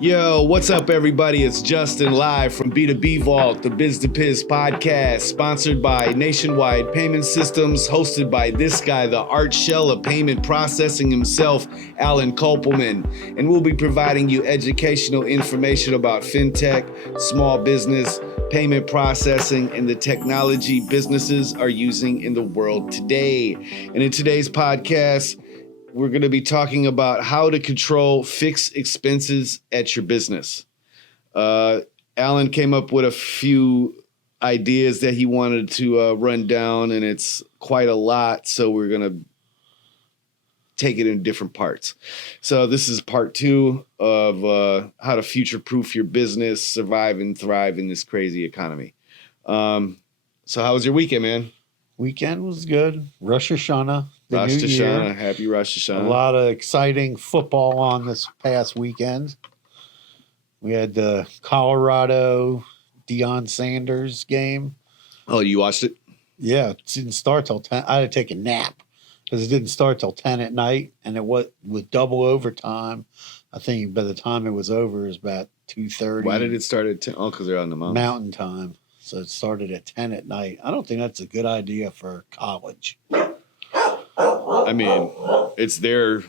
Yo, what's up, everybody? It's Justin live from B2B Vault, the Biz to Biz podcast, sponsored by Nationwide Payment Systems, hosted by this guy, the art shell of payment processing himself, Alan Kopelman. And we'll be providing you educational information about fintech, small business, payment processing, and the technology businesses are using in the world today. And in today's podcast, we're going to be talking about how to control fixed expenses at your business. Alan came up with a few ideas that he wanted to run down, and it's quite a lot, so we're going to take it in different parts. So this is part 2 of how to future-proof your business, survive and thrive in this crazy economy. So how was your weekend, man? Weekend was good. Rosh Hashanah. Rosh Hashanah. Happy Rosh Hashanah. A lot of exciting football on this past weekend. We had the Colorado Deion Sanders game. Oh, you watched it? Yeah, it didn't start till 10. I had to take a nap because it didn't start till 10 at night, and it was with double overtime. I think by the time it was over, it was about 2:30. Why did it start at 10? Oh, because they're on the mountain. Mountain time. So it started at 10 at night. I don't think that's a good idea for college. I mean, it's their.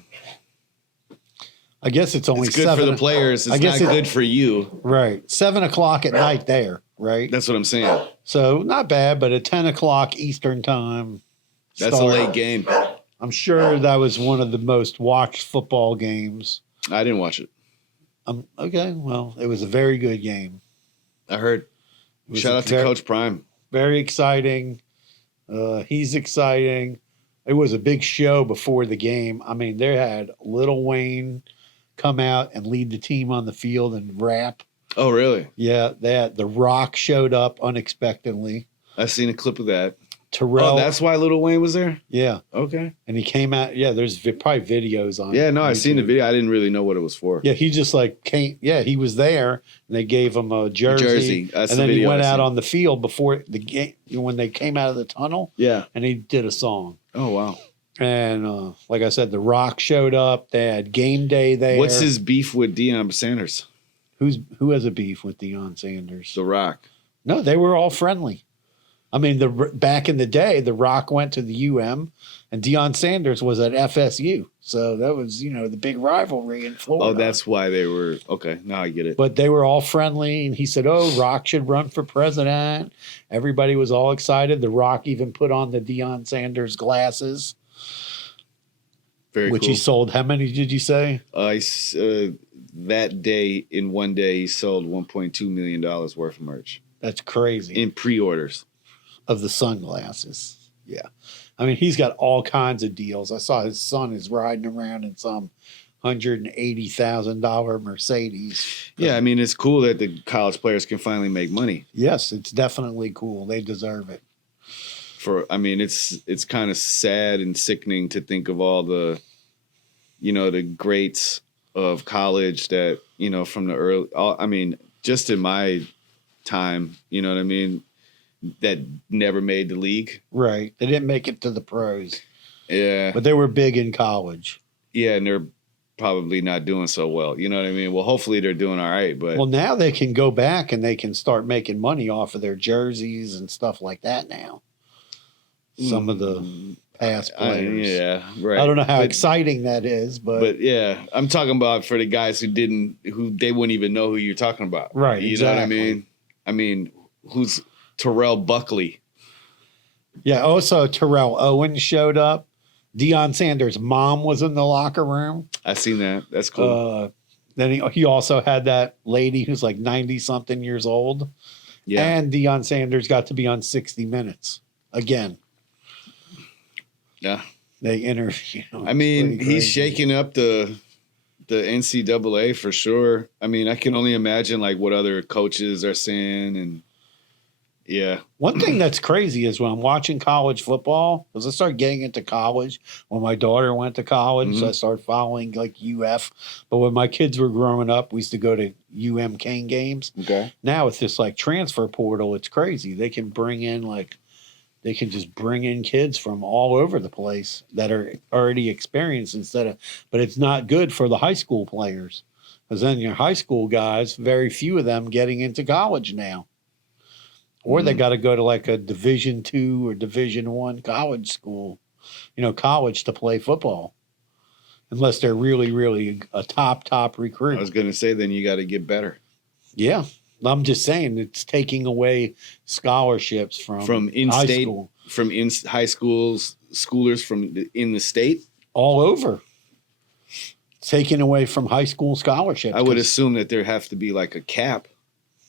I guess it's only it's good for the players. It's not good for you. Right. 7 o'clock at night there, right? That's what I'm saying. So not bad, but at 10 o'clock Eastern time. That's a late game. I'm sure that was one of the most watched football games. I didn't watch it. Okay, well, it was a very good game. I heard. Shout out to Coach Prime. Very exciting. He's exciting. It was a big show before the game. I mean, they had Lil Wayne come out and lead the team on the field and rap. Oh, really? Yeah, The Rock showed up unexpectedly. I've seen a clip of that. Terrell. Oh, that's why Lil Wayne was there? Yeah. Okay. And he came out. Yeah, there's probably videos on Yeah, no, YouTube. I seen the video. I didn't really know what it was for. Yeah, he just came. Yeah, he was there, and they gave him a jersey. That's and the then he video went I out seen. on the field before the game, when they came out of the tunnel. Yeah. And he did a song. Oh, wow. And like I said, The Rock showed up. They had game day there. What's his beef with Deion Sanders? Who has a beef with Deion Sanders? The Rock. No, they were all friendly. I mean, back in the day, The Rock went to the UM, and Deion Sanders was at FSU. So that was, the big rivalry in Florida. Oh, that's why they were. Okay, now I get it. But they were all friendly, and he said, Rock should run for president. Everybody was all excited. The Rock even put on the Deion Sanders glasses. Very which cool. he sold. How many did you say? That day, in one day, he sold $1.2 million worth of merch. That's crazy. In pre-orders. Of the sunglasses. Yeah. I mean, he's got all kinds of deals. I saw his son is riding around in some $180,000 Mercedes. Yeah, I mean, it's cool that the college players can finally make money. Yes, it's definitely cool. They deserve it. It's kind of sad and sickening to think of all the, the greats of college that, from the early, just in my time, you know what I mean? That never made the league. Right. They didn't make it to the pros. Yeah. But they were big in college. Yeah, and they're probably not doing so well. You know what I mean? Well, hopefully they're doing all right. But well, now they can go back and they can start making money off of their jerseys and stuff like that now. Some of the past players. Yeah, right. I don't know how exciting that is, but yeah, I'm talking about for the guys who they wouldn't even know who you're talking about. Right. You exactly. know what I mean? I mean, who's Terrell Buckley? Yeah. Also, Terrell Owens showed up. Deion Sanders' mom was in the locker room. I seen that. That's cool. Then he also had that lady who's like 90-something years old. Yeah. And Deion Sanders got to be on 60 Minutes again. Yeah. They interview. I mean, he's shaking up the NCAA for sure. I mean, I can only imagine like what other coaches are saying, and yeah. One thing that's crazy is when I'm watching college football, because I started getting into college when my daughter went to college, so I started following like UF. But when my kids were growing up, we used to go to UM Kane games. Okay. Now with this like transfer portal, it's crazy. They can just bring in kids from all over the place that are already experienced but it's not good for the high school players. Because then your high school guys, very few of them getting into college now. Or they got to go to like a Division II or Division I college school, college to play football. Unless they're really, really a top recruit. I was going to say, then you got to get better. Yeah. I'm just saying it's taking away scholarships from in-state, high school. from high schools, schoolers in the state. All over. Taking away from high school scholarships. I would assume that there has to be like a cap.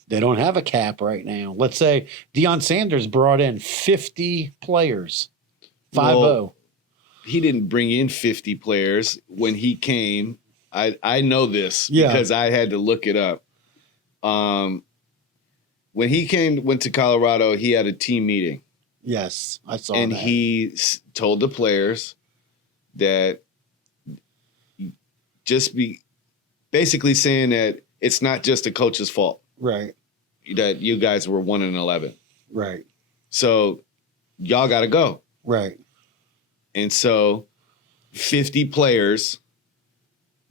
They don't have a cap right now. Let's say Deion Sanders brought in 50 players. 50. Well, he didn't bring in 50 players when he came. I know this because I had to look it up. When he went to Colorado, he had a team meeting. Yes, I saw and that. And he told the players that basically saying that it's not just the coach's fault. Right. That you guys were 1-11. Right. So y'all got to go. Right. And so 50 players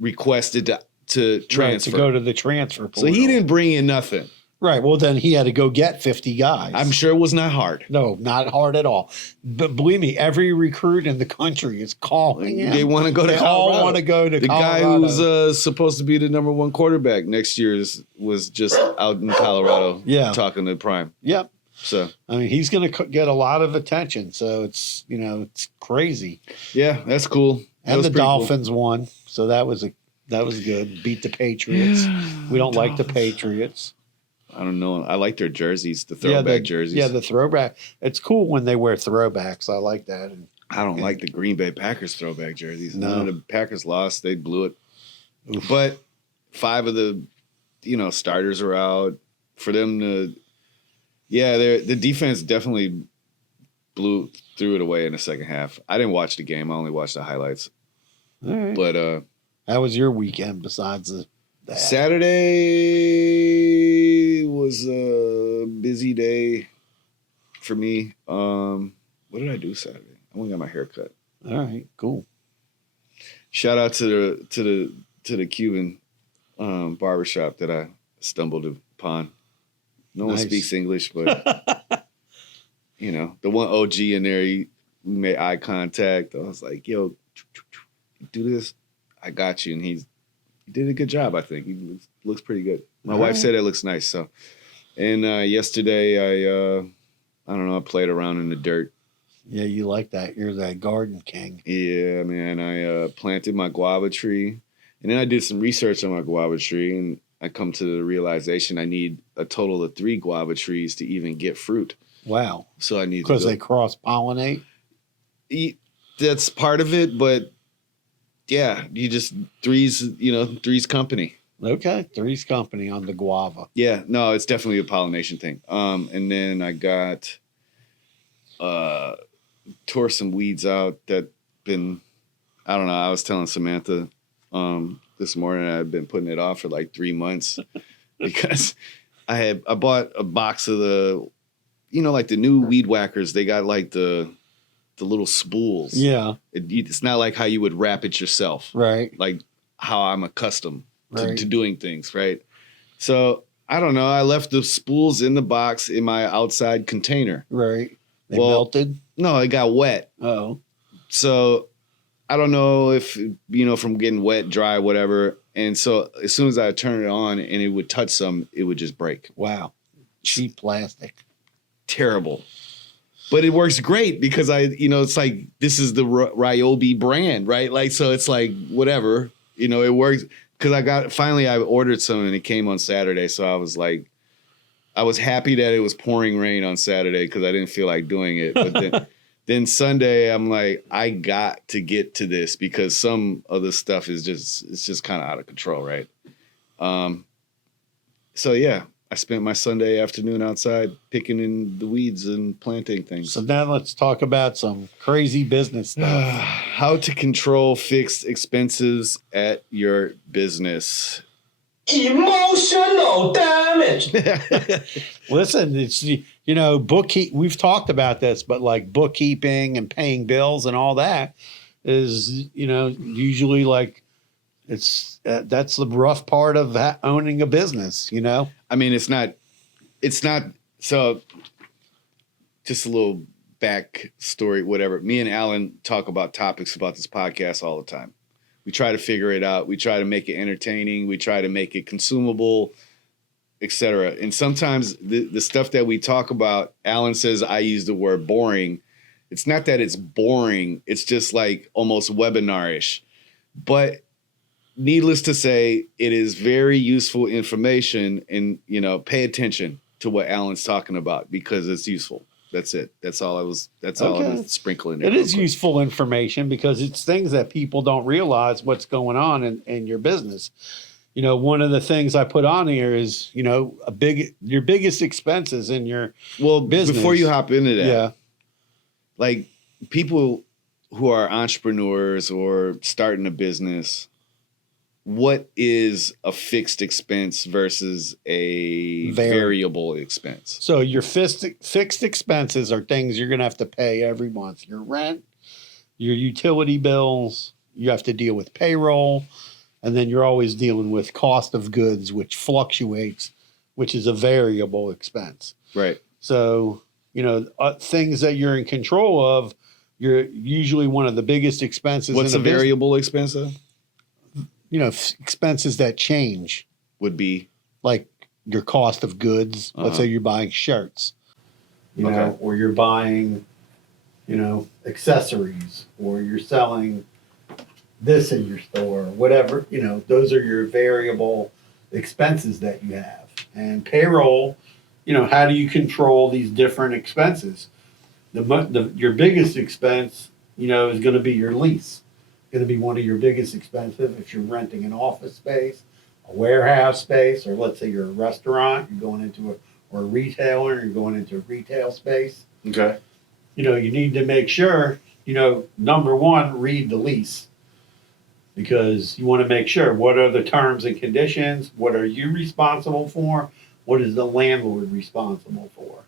requested to transfer. Right, to go to the transfer portal. So he didn't bring in nothing. Right. Well, then he had to go get 50 guys. I'm sure it was not hard. No, not hard at all. But believe me, every recruit in the country is calling him. They want to go to Colorado. They all want to go to Colorado. The guy who's supposed to be the number 1 quarterback next year was just out in Colorado talking to Prime. Yep. So, I mean, he's going to get a lot of attention. So it's, it's crazy. Yeah, that's cool. And the Dolphins won. So that was good. Beat the Patriots. We don't like the Patriots. I don't know. I like their jerseys, the throwback jerseys. Yeah, the throwback. It's cool when they wear throwbacks. I like that. I don't like the Green Bay Packers throwback jerseys. No. The Packers lost. They blew it. Oof. But 5 of the, starters are out. For them to, the defense definitely threw it away in the second half. I didn't watch the game. I only watched the highlights. All right. But how was your weekend besides that? Saturday was a busy day for me. What did I do Saturday? I went and got my hair cut. All right, cool. Shout out to the Cuban barbershop that I stumbled upon. No one speaks English, but the one OG in there, we made eye contact. I was like, "Yo, do this. I got you." And he did a good job, I think. He looks pretty good. My wife said it looks nice. So, and yesterday I don't know, I played around in the dirt. Yeah, you like that. You're that garden king. Yeah, man. I planted my guava tree, and then I did some research on my guava tree, and I come to the realization I need a total of 3 guava trees to even get fruit. Wow. So I need because they cross pollinate. That's part of it, but. Yeah, you just Three's Company. Okay, Three's Company on the guava. Yeah, no, it's definitely a pollination thing. And then I got tore some weeds out that I don't know. I was telling Samantha this morning I've been putting it off for like 3 months because I bought a box of the like the new weed whackers. They got like the little spools. Yeah. It's not like how you would wrap it yourself. Right. Like how I'm accustomed to doing things, right? So, I don't know. I left the spools in the box in my outside container. Right. They melted? No, it got wet. Oh. So, I don't know if, from getting wet, dry, whatever. And so, as soon as I turn it on and it would touch some, it would just break. Wow. Cheap plastic. Terrible. But it works great because it's like, this is the Ryobi brand, right? Like, so it's like, whatever, it works. Cause I ordered some and it came on Saturday. So I was like, I was happy that it was pouring rain on Saturday cause I didn't feel like doing it. But then Sunday, I'm like, I got to get to this because some of the stuff it's just kind of out of control. Right. So yeah. I spent my Sunday afternoon outside picking in the weeds and planting things. So now let's talk about some crazy business stuff. How to control fixed expenses at your business. Emotional damage. Listen, it's, we've talked about this, but like bookkeeping and paying bills and all that is, usually like It's that's the rough part of owning a business, you know. I mean, it's not. So, just a little back story, whatever. Me and Alan talk about topics about this podcast all the time. We try to figure it out. We try to make it entertaining. We try to make it consumable, etc. And sometimes the stuff that we talk about, Alan says I use the word boring. It's not that it's boring. It's just like almost webinar-ish. But needless to say, it is very useful information, and pay attention to what Alan's talking about because it's useful. That's it. That's all I was sprinkling there. It is useful information because it's things that people don't realize what's going on in your business. One of the things I put on here is, your biggest expenses in your business. Before you hop into that, yeah, like people who are entrepreneurs or starting a business, what is a fixed expense versus a variable expense? So your fixed expenses are things you're going to have to pay every month. Your rent, your utility bills, you have to deal with payroll, and then you're always dealing with cost of goods, which fluctuates, which is a variable expense. Right. So, things that you're in control of, you're usually one of the biggest expenses. What's a variable expense though? Expenses that change would be like your cost of goods. Let's say you're buying shirts, or you're buying, accessories, or you're selling this in your store, whatever, those are your variable expenses that you have. And payroll, how do you control these different expenses? Your biggest expense, is going to be your lease. Going to be one of your biggest expenses if you're renting an office space, a warehouse space, or let's say you're a restaurant, you're going into or a retailer, you're going into a retail space. Okay. You need to make sure, number one, read the lease, because you want to make sure what are the terms and conditions, what are you responsible for, what is the landlord responsible for.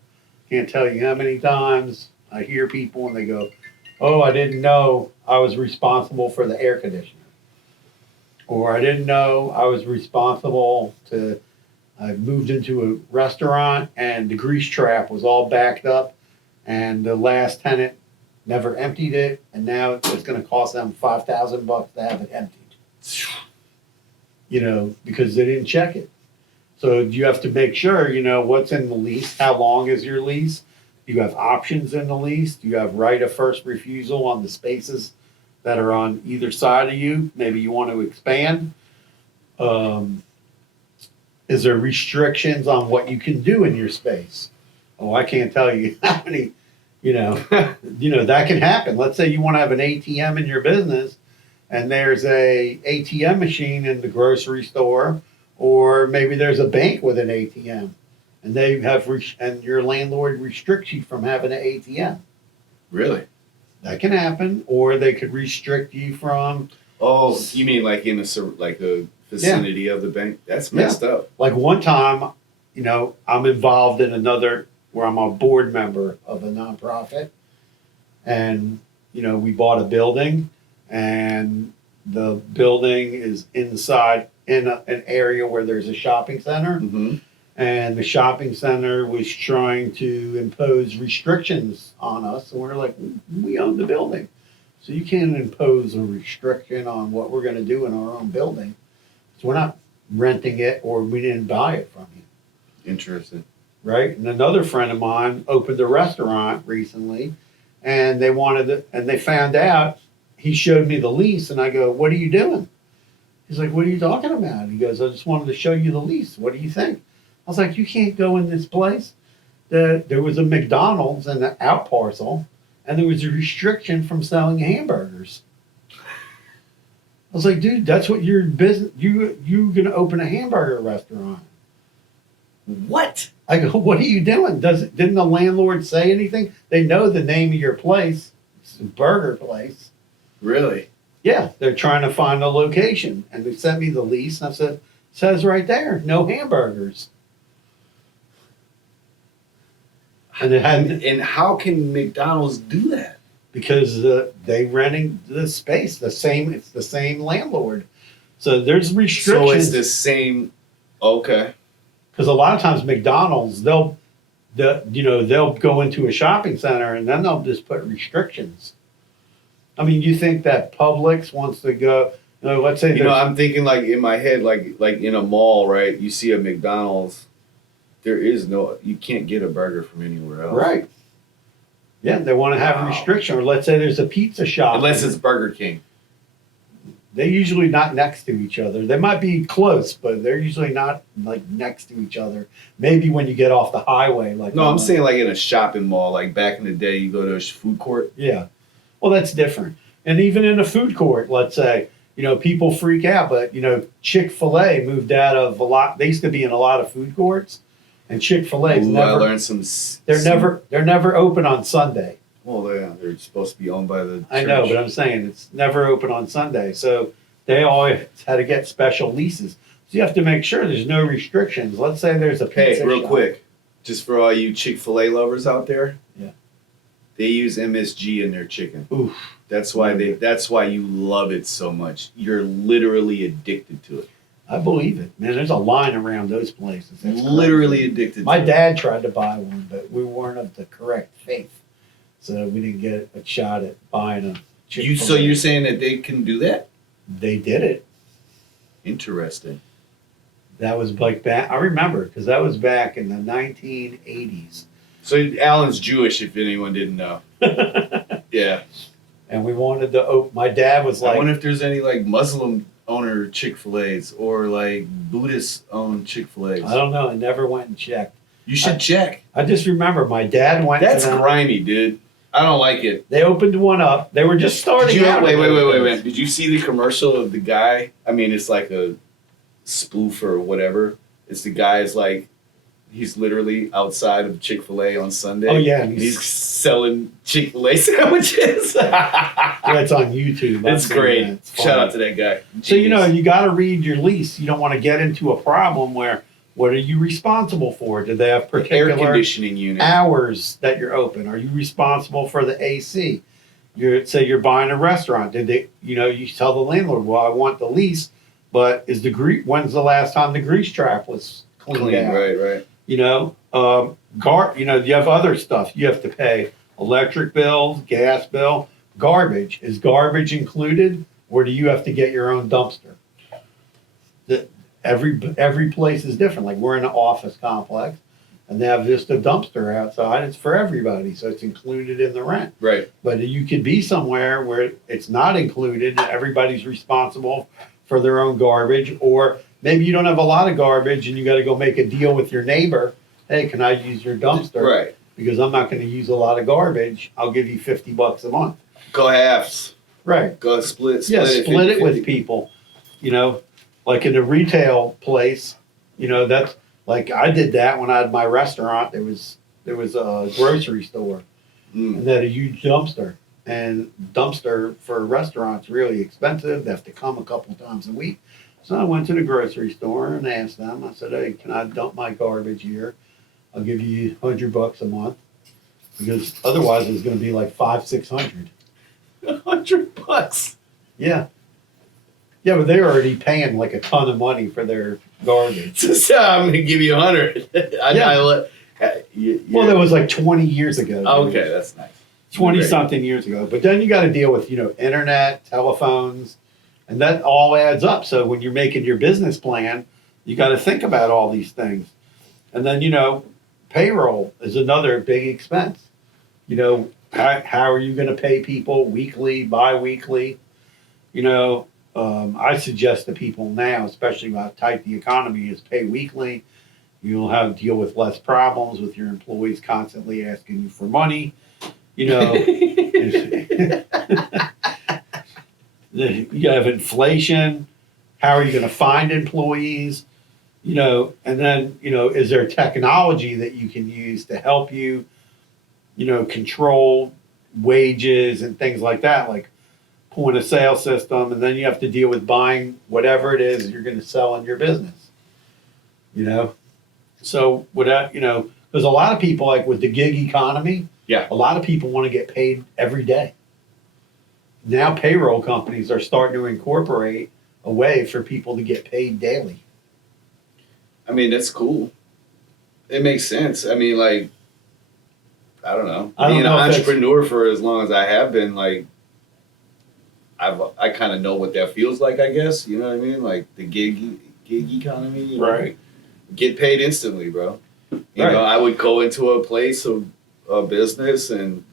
Can't tell you how many times I hear people and they go, oh, I didn't know I was responsible for the air conditioner. Or I didn't know I was responsible I moved into a restaurant and the grease trap was all backed up and the last tenant never emptied it, and now it's going to cost them $5,000 to have it emptied. Because they didn't check it. So you have to make sure, what's in the lease, how long is your lease? Do you have options in the lease? Do you have right of first refusal on the spaces that are on either side of you? Maybe you want to expand. Is there restrictions on what you can do in your space? Oh, I can't tell you how many, that can happen. Let's say you want to have an ATM in your business and there's a ATM machine in the grocery store, or maybe there's a bank with an ATM. And they have, and your landlord restricts you from having an ATM. Really? That can happen, or they could restrict you from. Oh, you mean like in a vicinity of the bank? That's messed up. Like one time, I'm involved in where I'm a board member of a nonprofit, and we bought a building, and the building is inside in an area where there's a shopping center. Mm-hmm. And the shopping center was trying to impose restrictions on us. And we're like, we own the building. So you can't impose a restriction on what we're going to do in our own building. So we're not renting it, or we didn't buy it from you. Interesting. Right? And another friend of mine opened a restaurant recently, and they found out, he showed me the lease, and I go, what are you doing? He's like, what are you talking about? He goes, I just wanted to show you the lease. What do you think? I was like, you can't go in this place. There was a McDonald's in the out parcel, and there was a restriction from selling hamburgers. I was like, dude, that's what your business, you're going to open a hamburger restaurant. What? I go, what are you doing? Didn't the landlord say anything? They know the name of your place. It's a burger place. Really? Yeah, they're trying to find a location. And they sent me the lease, and I said, it says right there, no hamburgers. And how can McDonald's do that? Because they renting the space, it's the same landlord. So there's restrictions. So it's the same. Okay. Because a lot of times McDonald's, they'll go into a shopping center and then they'll just put restrictions. I mean, you think that Publix wants to go, let's say I'm thinking like in my head, like in a mall, right? You see a McDonald's, you can't get a burger from anywhere else. Right. Yeah, they want to have a restriction. Or let's say there's a pizza shop. Unless it's Burger King. They're usually not next to each other. They might be close, but they're usually not like next to each other. Maybe when you get off the highway. No, I'm saying like in a shopping mall, like back in the day, you go to a food court. Yeah. Well, that's different. And even in a food court, let's say, people freak out, but, Chick-fil-A moved out of a lot. They used to be in a lot of food courts. And Chick-fil-A I learned some. They're never open on Sunday. Well, yeah, they're supposed to be owned by the church. I know, but I'm saying it's never open on Sunday. So they always had to get special leases. So you have to make sure there's no restrictions. Let's say there's a pizza real shop. quick, just for all you Chick-fil-A lovers out there. Yeah. They use MSG in their chicken. Oof. That's why you love it so much. You're literally addicted to it. I believe it. Man, there's a line around those places. That's literally crazy. addicted My to dad tried to buy one, but we weren't of the correct faith. So we didn't get a shot at buying a Chick-fil-A. So you're saying that they can do that? They did it. Interesting. That was like back. I remember because that was back in the 1980s. So Alan's Jewish, if anyone didn't know. Yeah. And we wanted to. My dad was like, I wonder if there's any like Muslim owner Chick-fil-A's or like Buddhist owned Chick-fil-A's. I don't know. I never went and checked. You should check. I just remember my dad went. That's grimy, dude. I don't like it. They opened one up. They were just starting out. Wait. Did you see the commercial of the guy? I mean, it's like a spoof or whatever. It's the guy's like, he's literally outside of Chick-fil-A on Sunday. Oh, yeah. And he's selling Chick-fil-A sandwiches. That's on YouTube. It's great. Shout out to that guy. So, you got to read your lease. You don't want to get into a problem where, what are you responsible for? Do they have particular air conditioning unit hours that you're open? Are you responsible for the AC? Say you're buying a restaurant. Did they, you tell the landlord, well, I want the lease, but when's the last time the grease trap was cleaned out? Right. You have other stuff. You have to pay electric bills, gas bill, garbage. Is garbage included, or do you have to get your own dumpster? Every place is different. Like we're in an office complex, and they have just a dumpster outside. It's for everybody, so it's included in the rent. Right. But you could be somewhere where it's not included, and everybody's responsible for their own garbage, or maybe you don't have a lot of garbage, and you got to go make a deal with your neighbor. Hey, can I use your dumpster? Right. Because I'm not going to use a lot of garbage. I'll give you $50 a month. Go halves. Right. Go split it with people. Like in a retail place, that's like I did that when I had my restaurant. There was a grocery store, and they had a huge dumpster. And dumpster for restaurants really expensive. They have to come a couple times a week. So I went to the grocery store and asked them. I said, "Hey, can I dump my garbage here? I'll give you $100 a month, because otherwise it's going to be like $500-600." $100. Yeah. Yeah, but they're already paying like a ton of money for their garbage. So I'm going to give you 100. Well, that was like 20 years ago. Okay, that's nice. 20-something years ago. But then you got to deal with, internet, telephones, and that all adds up. So when you're making your business plan, you got to think about all these things. And then, payroll is another big expense. How are you going to pay people weekly, bi-weekly? I suggest to people now, especially how tight the economy is, pay weekly. You'll have to deal with less problems with your employees constantly asking you for money. You have inflation. How are you going to find employees? And then, is there technology that you can use to help you, control wages and things like that, like point of sale system, and then you have to deal with buying whatever it is you're going to sell in your business. So without, there's a lot of people, like with the gig economy, a lot of people want to get paid every day. Now payroll companies are starting to incorporate a way for people to get paid daily. I mean, that's cool. It makes sense. I mean, like, I don't know. Being an entrepreneur for as long as I have been, like, I kind of know what that feels like, I guess. You know what I mean? Like the gig economy. You know? Right. Get paid instantly, bro. You Right. know, I would go into a place of a business and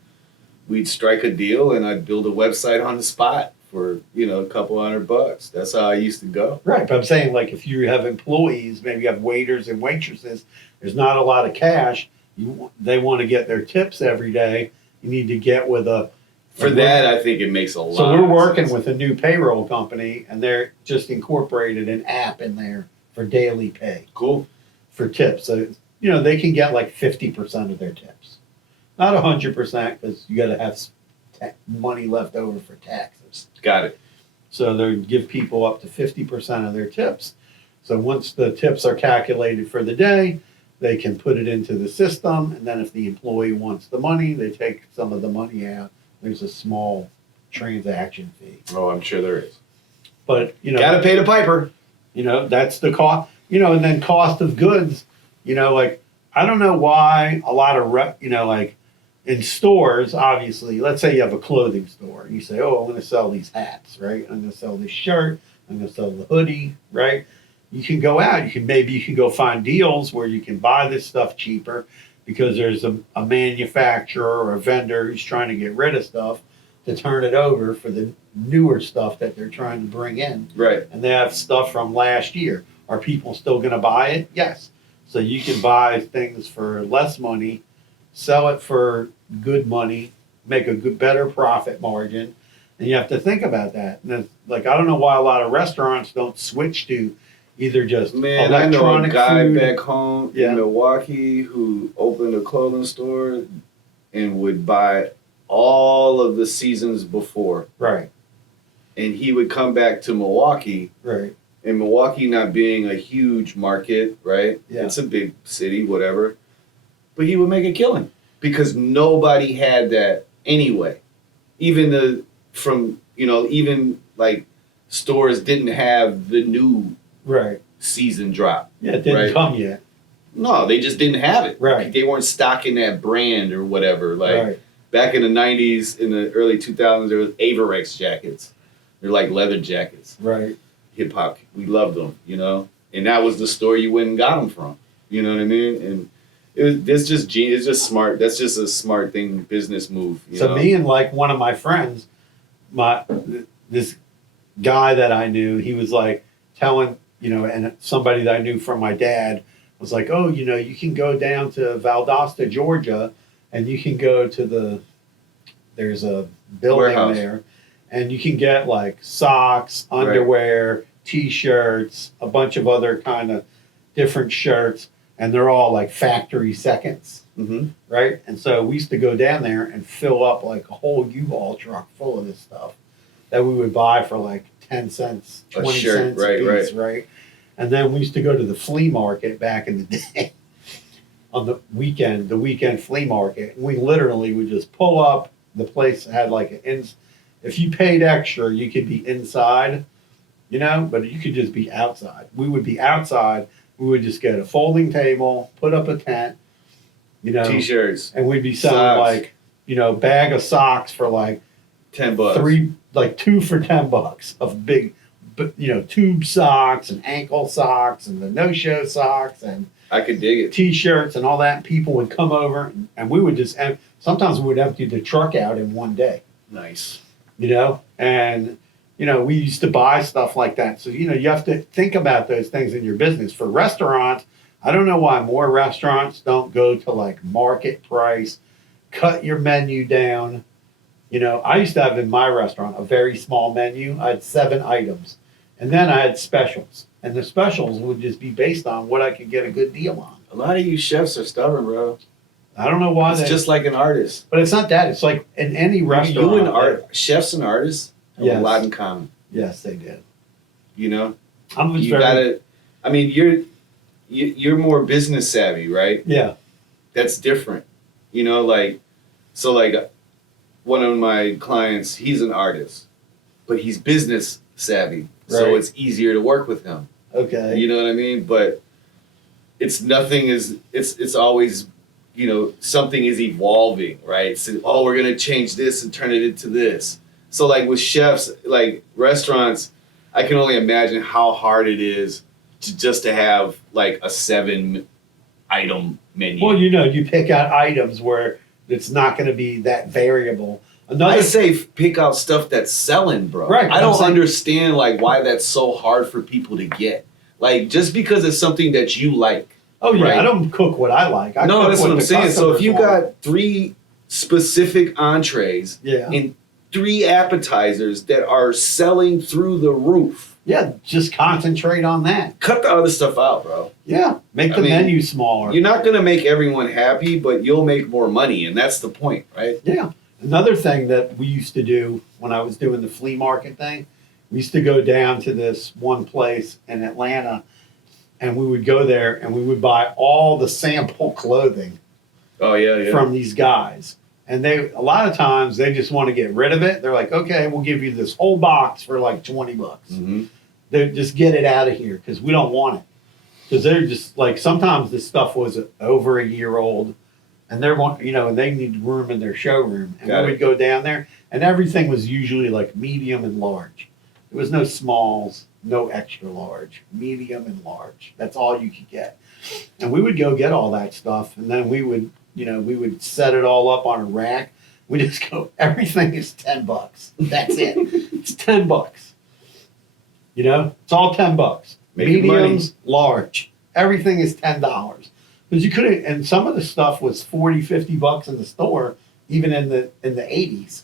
we'd strike a deal and I'd build a website on the spot for, you know, a couple $100. That's how I used to go. Right. But I'm saying, like, if you have employees, maybe you have waiters and waitresses, there's not a lot of cash. They want to get their tips every day. You need to get with a. For that, I think it makes a lot. So we're working with a new payroll company, and they're just incorporated an app in there for daily pay. Cool. For tips. So, you know, they can get like 50% of their tips. Not 100% because you got to have money left over for taxes. Got it. So they give people up to 50% of their tips. So once the tips are calculated for the day, they can put it into the system. And then if the employee wants the money, they take some of the money out. There's a small transaction fee. Oh, I'm sure there is. But, you know. Gotta pay the piper. You know, that's the cost. You know, and then cost of goods. You know, like, I don't know why a lot of, you know, like in stores, obviously, let's say you have a clothing store. And you say, oh, I'm going to sell these hats, right? I'm going to sell this shirt. I'm going to sell the hoodie, right? You can go out. Maybe you can go find deals where you can buy this stuff cheaper because there's a manufacturer or a vendor who's trying to get rid of stuff to turn it over for the newer stuff that they're trying to bring in. Right. And they have stuff from last year. Are people still going to buy it? Yes. So you can buy things for less money, sell it for good money, make a better profit margin. And you have to think about that. And it's like, I don't know why a lot of restaurants don't switch to either just electronic I know a guy food. back home in Milwaukee who opened a clothing store and would buy all of the seasons before. Right. And he would come back to Milwaukee. Right. And Milwaukee not being a huge market, right? Yeah. It's a big city, whatever. But he would make a killing because nobody had that anyway. Even like stores didn't have the new season drop. Yeah, it didn't come yet. No, they just didn't have it. Right. They weren't stocking that brand or whatever. Like back in the 90s, in the early 2000s, there was Averex jackets. They're like leather jackets. Right. Hip hop. We loved them, you know? And that was the store you went and got them from. You know what I mean? And it's just genius. It's just smart. That's just a smart thing, business move. You know? Me and like one of my friends, this guy that I knew, he was like telling, you know, and somebody that I knew from my dad was like, oh, you know, you can go down to Valdosta, Georgia, and you can go to there's a building warehouse there, and you can get like socks, underwear, T-shirts, a bunch of other kind of different shirts, and they're all like factory seconds, right? And so we used to go down there and fill up like a whole U-Haul truck full of this stuff that we would buy for like 10 cents, 20 cents a piece, right? And then we used to go to the flea market back in the day on the weekend flea market. And we literally would just pull up. The place had like if you paid extra, you could be inside, you know, but you could just be outside. We would be outside. We would just get a folding table, put up a tent, you know, T-shirts, and we'd be selling like, you know, bag of socks for like $10. 2 for $10 of big, you know, tube socks and ankle socks and the no-show socks and I could dig it. T-shirts and all that. People would come over and we would just, sometimes we would empty the truck out in one day. Nice. You know, and, you know, we used to buy stuff like that. So, you know, you have to think about those things in your business. For restaurants, I don't know why more restaurants don't go to like market price, cut your menu down. You know, I used to have in my restaurant a very small menu. I had 7 items. And then I had specials. And the specials would just be based on what I could get a good deal on. A lot of you chefs are stubborn, bro. I don't know why. It's just like an artist. But it's not that. It's like in any restaurant. You and chefs and artists have a lot in common. Yes, they did. You know? You gotta, I mean, you're more business savvy, right? Yeah. That's different. You know, like, so like one of my clients, he's an artist, but he's business savvy. so Right. it's easier to work with him. Okay. You know what I mean? But it's always, something is evolving, right? So, we're gonna change this and turn it into this. So like with chefs, like restaurants, I can only imagine how hard it is to have like a 7-item menu. Well, you pick out items where it's not going to be that variable. I say pick out stuff that's selling, bro. Right. I don't understand like why that's so hard for people to get. Like just because it's something that you like. Oh yeah, right? I don't cook what I like. I No, cook that's what I'm the saying. So if you customers want. got 3 specific entrees Yeah. and 3 appetizers that are selling through the roof, Yeah, just concentrate on that. cut the other stuff out, bro. Yeah, make the menu smaller. You're not gonna make everyone happy, but you'll make more money, and that's the point, right? Yeah. Another thing that we used to do when I was doing the flea market thing, we used to go down to this one place in Atlanta, and we would go there and we would buy all the sample clothing Oh yeah. from these guys. And a lot of times they just want to get rid of it. They're like, okay, we'll give you this whole box for like $20. Mm-hmm. They just get it out of here because we don't want it. Because they're just like, sometimes this stuff was over a year old, and and they need room in their showroom. And we would go down there, and everything was usually like medium and large. There was no smalls, no extra large, medium and large. That's all you could get. And we would go get all that stuff, and then we would set it all up on a rack. We just go, everything is $10. That's it. It's $10. It's all $10. Making Mediums, large. Everything is $10. Because you couldn't, and some of the stuff was $40-$50 in the store, even in the 80s.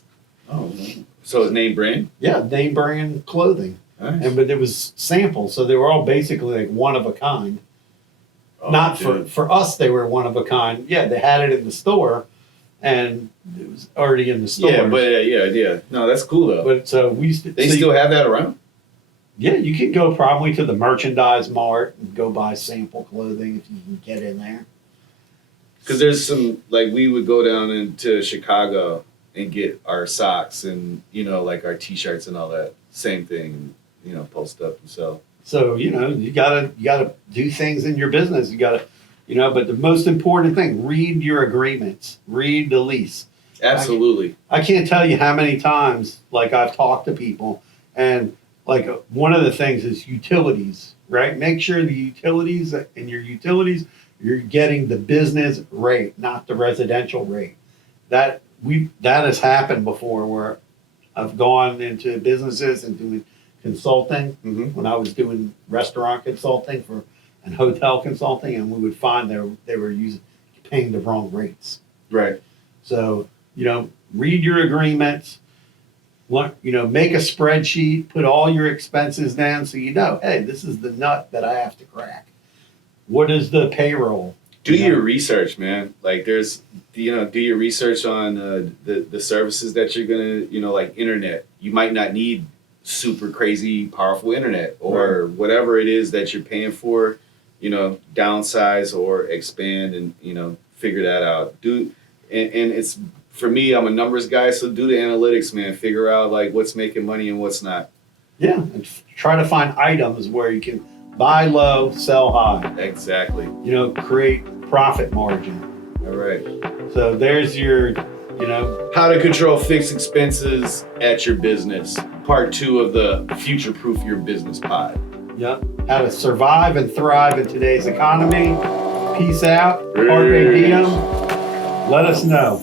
Oh, so it's name brand? Yeah, name brand clothing. Nice. But it was samples, so they were all basically like one of a kind. Oh, Not dude. for us, they were one of a kind. Yeah, they had it in the store, and it was already in the store. Yeah, but yeah. No, that's cool though. But so we used to. They still have that around? Yeah, you can go probably to the merchandise mart and go buy sample clothing if you can get in there. Because there's some, like, we would go down into Chicago and get our socks and, like our T-shirts and all that. Same thing, post up and sell. So, you gotta do things in your business. You gotta, but the most important thing, read your agreements, read the lease. Absolutely. I can't tell you how many times, like, I've talked to people, and like one of the things is utilities, right? Make sure the utilities, you're getting the business rate, not the residential rate. That has happened before, where I've gone into businesses and doing consulting. Mm-hmm. When I was doing restaurant consulting and hotel consulting, and we would find they were paying the wrong rates. Right. So, read your agreements, make a spreadsheet, put all your expenses down so hey, this is the nut that I have to crack. What is the payroll? Do your research, man. Like do your research on the services that you're going to, like internet. You might not need super crazy powerful internet or whatever it is that you're paying for, downsize or expand and, figure that out. And it's, for me, I'm a numbers guy, so do the analytics, man. Figure out like what's making money and what's not. Yeah, and try to find items where you can buy low, sell high. Exactly. Create profit margin. All right. So there's your, how to control fixed expenses at your business. Part 2 of the Future Proof Your Business pod. Yep. How to survive and thrive in today's economy. Peace out. Carpe diem. Let us know.